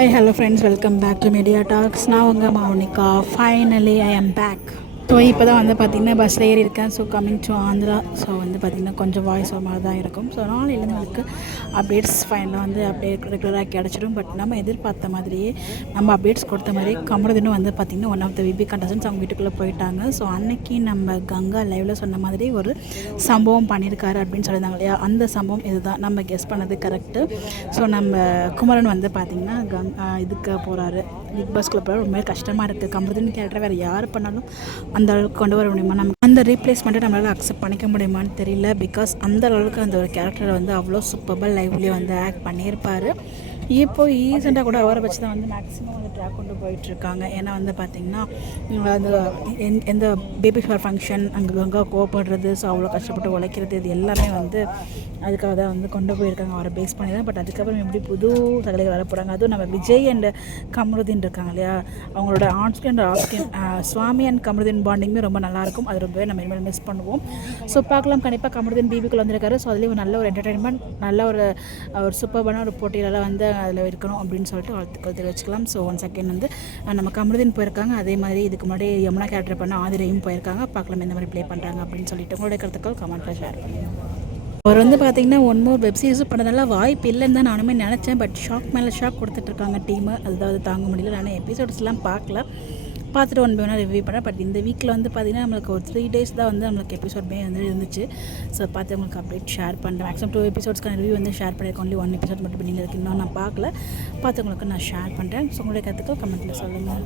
Hi, hello friends, welcome back to Media Talks. Now உங்கள் Mounika. Finally I am back. So இப்போ தான் வந்து பார்த்திங்கன்னா பஸ்ஸில் ஏறி இருக்கேன். So coming to Andhra. So வந்து பார்த்திங்கன்னா கொஞ்சம் வாய்ஸ் ஒரு மாதிரி தான் இருக்கும். ஸோ நாளையிலேருந்து உங்களுக்கு அப்டேட்ஸ் ஃபைனலாக வந்து அப்டேட் ரெகுலராக கிடச்சிடும். பட் நம்ம எதிர்பார்த்த மாதிரியே நம்ம அப்டேட்ஸ் கொடுத்த மாதிரி கமருதினும் வந்து பார்த்திங்கன்னா one of the VIP contestants அவங்க வீட்டுக்குள்ளே போயிட்டாங்க. ஸோ அன்னைக்கு நம்ம கங்கா லைவில் சொன்ன மாதிரி ஒரு சம்பவம் பண்ணியிருக்காரு அப்படின்னு சொல்லியிருந்தாங்க இல்லையா, அந்த சம்பவம் இதுதான். நம்ம கெஸ் பண்ணது கரெக்டு. ஸோ நம்ம குமரன் வந்து பார்த்திங்கன்னா இதுக்கு போகிறாரு, பிக் பாஸ்குள்ளே போகிற ரொம்ப கஷ்டமாக இருக்குது. கமருதின் கேரக்டர் வேறு யார் பண்ணாலும் அந்த அளவுக்கு கொண்டு வர முடியுமா, நம்ம அந்த ரீப்ளேஸ்மெண்ட்டை நம்மளால் அக்செப்ட் பண்ணிக்க முடியுமான்னு தெரியல. பிகாஸ் அந்த அளவுக்கு அந்த ஒரு கேரக்டரை வந்து அவ்வளோ சூப்பராக லைவ்லேயே வந்து ஆக்ட் பண்ணியிருப்பார். இப்போ ரீசெண்டாக கூட அவரை வச்சு தான் வந்து மேக்ஸிமம் வந்து ட்ராக் கொண்டு போயிட்டுருக்காங்க. ஏன்னா வந்து பார்த்திங்கன்னா அந்த எந்த பேபி ஷவர் ஃபங்க்ஷன் அங்கே கங்கா கோவப்படுறது, ஸோ அவ்வளோ கஷ்டப்பட்டு உழைக்கிறது, இது எல்லாமே வந்து அதுக்காக தான் வந்து கொண்டு போயிருக்காங்க, அவரை பேஸ் பண்ணி தான். பட் அதுக்கப்புறம் எப்படி புது சகலைகள் வர போகிறாங்க, அதுவும் நம்ம விஜய் அண்ட் கமருதீன் இருக்காங்க இல்லையா, அவங்களோட onscreen and offscreen Swami and Kamarudeen பாண்டிங்குமே ரொம்ப நல்லாயிருக்கும். அது ரொம்பவே நம்ம இனிமேல் மிஸ் பண்ணுவோம். ஸோ பார்க்கலாம். கண்டிப்பாக கமருதீன் பிபிக்குள்ளே வந்திருக்காரு. ஸோ அதுலேயும் ஒரு நல்ல ஒரு என்டர்டெயின்மெண்ட், நல்ல ஒரு சூப்பரான ஒரு போட்டியிலலாம் வந்து அதில் இருக்கணும் அப்படின்னு சொல்லிட்டு வாழ்த்துக்கள் தெரிவிச்சுக்கலாம். ஸோ ஒன்ஸ் அகேன் வந்து நம்ம கமருதீன் போயிருக்காங்க. அதே மாதிரி இதுக்கு முன்னாடி யமுனா கேரக்டர் பண்ண ஆதிரையும் போயிருக்காங்க. பார்க்கலாம் எந்த மாதிரி ப்ளே பண்ணுறாங்க அப்படின்னு சொல்லிட்டு. உங்களுடைய கருத்துக்கள் கமெண்ட்டில் ஷேர் பண்ணுங்கள். அவர் வந்து பார்த்திங்கன்னா ஒன் மோர் வெப் சீரிஸும் பண்ணதால வாய்ப்பு இல்லைன்னு தான் நானுமே நினச்சேன். பட் ஷாக் மேலே ஷாக் கொடுத்துட்ருக்காங்க டீமு. அதாவது தாங்க முடியல. நான் எபிசோட்ஸ்லாம் பார்த்துட்டு ஒன் வேணால் ரிவ்யூ பண்ணேன். பட் இந்த வீக்கில் வந்து பார்த்திங்கன்னா நம்மளுக்கு ஒரு 3 days தான் வந்து நம்மளுக்கு எபிசோட்மே வந்து இருந்துச்சு. ஸோ பார்த்து உங்களுக்கு அப்டேட் ஷேர் பண்ணுறேன். மேக்ஸிமம் 2 episodeஸ்க்கான ரிவ்யூ வந்து ஷேர் பண்ணியிருக்கேன். ஒன்லி 1 episode மட்டும் நீங்கள் இன்னும் நான் பார்க்கல. பார்த்து உங்களுக்கு நான் ஷேர் பண்ணுறேன். ஸோ உங்களுடைய கருத்துக்கள் கமெண்ட்டில் சொல்லுங்கள்.